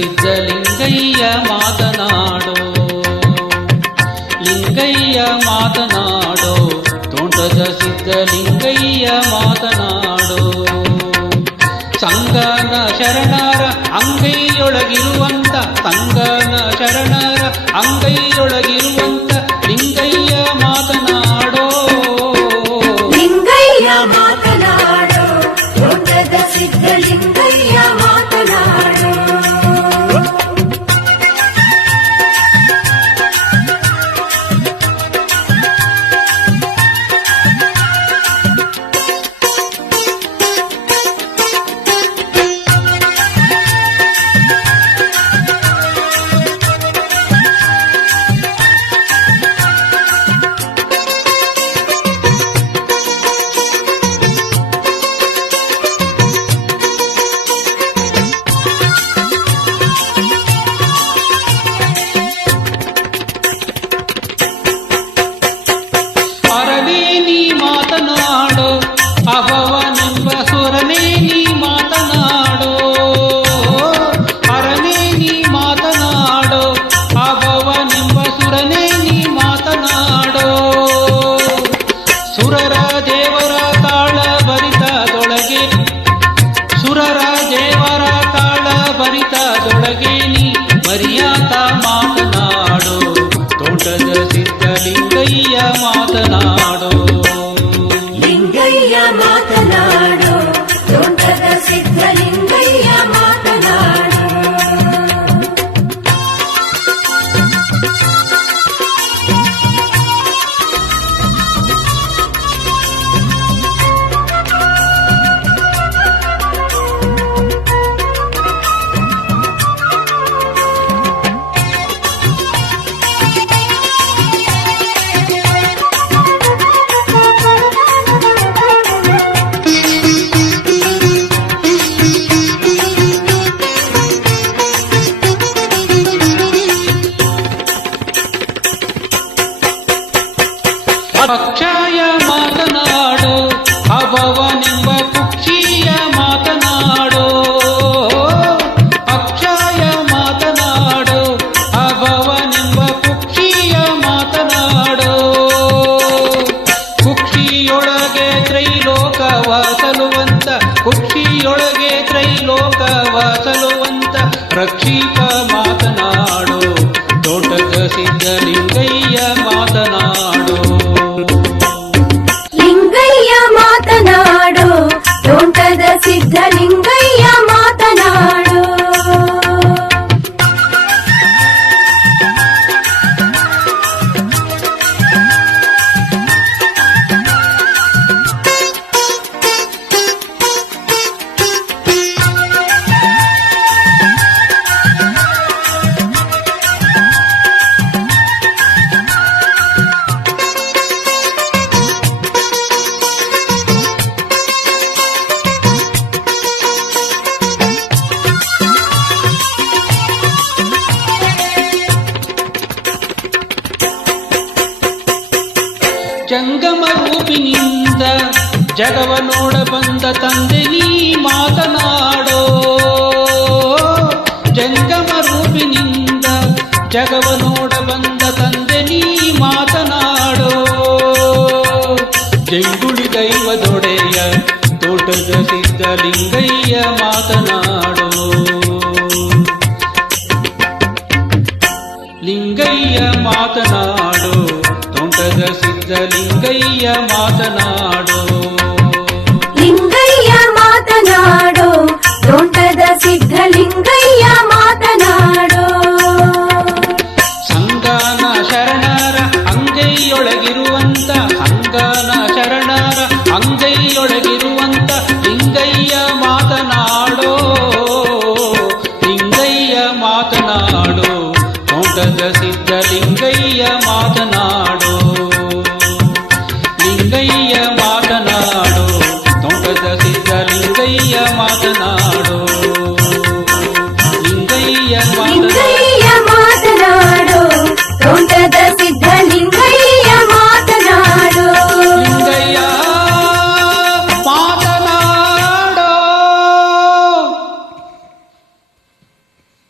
ಸಿದ್ಧಲಿಂಗಯ್ಯ ಮಾತನಾಡೋ, ಲಿಂಗಯ್ಯ ಮಾತನಾಡೋ, ತೋಂಟದ ಸಿದ್ಧಲಿಂಗಯ್ಯ ಮಾತನಾಡೋ. ಸಂಗನ ಶರಣರ ಅಂಗೈಯೊಳಗಿರುವಂತ, ಸಂಗನ ಶರಣರ ಅಂಗೈಯೊಳಗಿರುವಂತ ಲಿಂಗಯ್ಯ ಮಾತನಾಡೋ, ಲಿಂಗಯ್ಯ ಮಾತನಾಡೋ, ತೋಂಟದ ಸಿದ್ಧಲಿಂಗಯ್ಯ ಮಾತನಾಡೋ. ಅಭವನೆಂಬ ಸುರನೇ ನೀ ಮಾತನಾಡೋ, ಅರನೇ ನೀ ಮಾತನಾಡೋ, ಅಭವನೆಂಬ ಸುರನೇ ನೀ ಮಾತನಾಡೋ. ಸುರರ ದೇವರ ತಾಳ ಬರಿತದೊಳಗೆ, ಸುರರ ದೇವರ ತಾಳ ಬರಿತದೊಳಗೆ ನೀ ಮರ್ಯಾದ ಮಾತನಾಡೋ, ತೋಂಟದ ಸಿದ್ಧಲಿಂಗಯ್ಯ ಮಾತನಾಡೋ, ಲಿಂಗಯ್ಯ ಮಾತನಾಡೋ, ತೋಂಟದ ಸಿದ್ಧಲಿಂಗಯ್ಯ ಮಾತನಾಡೋ. ಅಕ್ಷಯ ಮಾತನಾಡೋ, ಅಭವನೆಂಬ ಕುಕ್ಷಿಯ ಮಾತನಾಡೋ, ಅಕ್ಷಯ ಮಾತನಾಡೋ, ಅಭವನೆಂಬ ಕುಕ್ಷಿಯ ಮಾತನಾಡೋ. ಕುಕ್ಷಿಯೊಳಗೆ ತ್ರೈಲೋಕವ ಸಲುವಂತ, ಕುಕ್ಷಿಯೊಳಗೆ ತ್ರೈಲೋಕವ ಸಲುವಂತ ರಕ್ಷಿಪ ಮಾತನಾಡೋ, ತೋಂಟದ ಸಿದ್ಧಲಿಂಗಯ್ಯ ಮಾತನಾಡೋ, ಲಿಂಗಯ್ಯ ಮಾತನಾಡೋ, ತೋಂಟದ ಸಿದ್ಧಲಿಂಗಯ್ಯ ಮಾತನಾಡೋ. ಜಂಗಮ ರೂಪಿನಿಂದ ಜಗವ ನೋಡ ಬಂದ ತಂದೆ ನೀ ಮಾತನಾಡೋ, ಜಂಗಮ ರೂಪಿನಿಂದ ಜಗವ ನೋಡ ಬಂದ ತಂದೆ ನೀ ಮಾತನಾಡೋ. ಜಂಗುಳಿ ದೈವದೊಡೆಯ ತೋಟದ ಸಿದ್ಧಲಿಂಗಯ್ಯ ಮಾತನಾಡೋ, ಲಿಂಗಯ್ಯ ಮಾತನಾಡೋ, ತೋಂಟದ ಸಿದ್ಧಲಿಂಗಯ್ಯ ಮಾತನಾಡೋ, ಲಿಂಗಯ್ಯ ಮಾತನಾಡೋ, ತೋಂಟದ ಸಿದ್ಧಲಿಂಗಯ್ಯ ಮಾತನಾಡೋ. ಸಂಗನ ಶರಣರ ಅಂಗೈಯೊಳಗಿರುವಂತ, ಸಂಗನ ಶರಣರ ಅಂಗೈಯೊಳಗಿರುವಂತ ಲಿಂಗಯ್ಯ ಮಾತನಾಡೋ, ಲಿಂಗಯ್ಯ ಮಾತನಾಡೋ, ತೋಂಟದ ಸಿದ್ಧಲಿಂಗಯ್ಯ ಮಾತನಾಡೋ.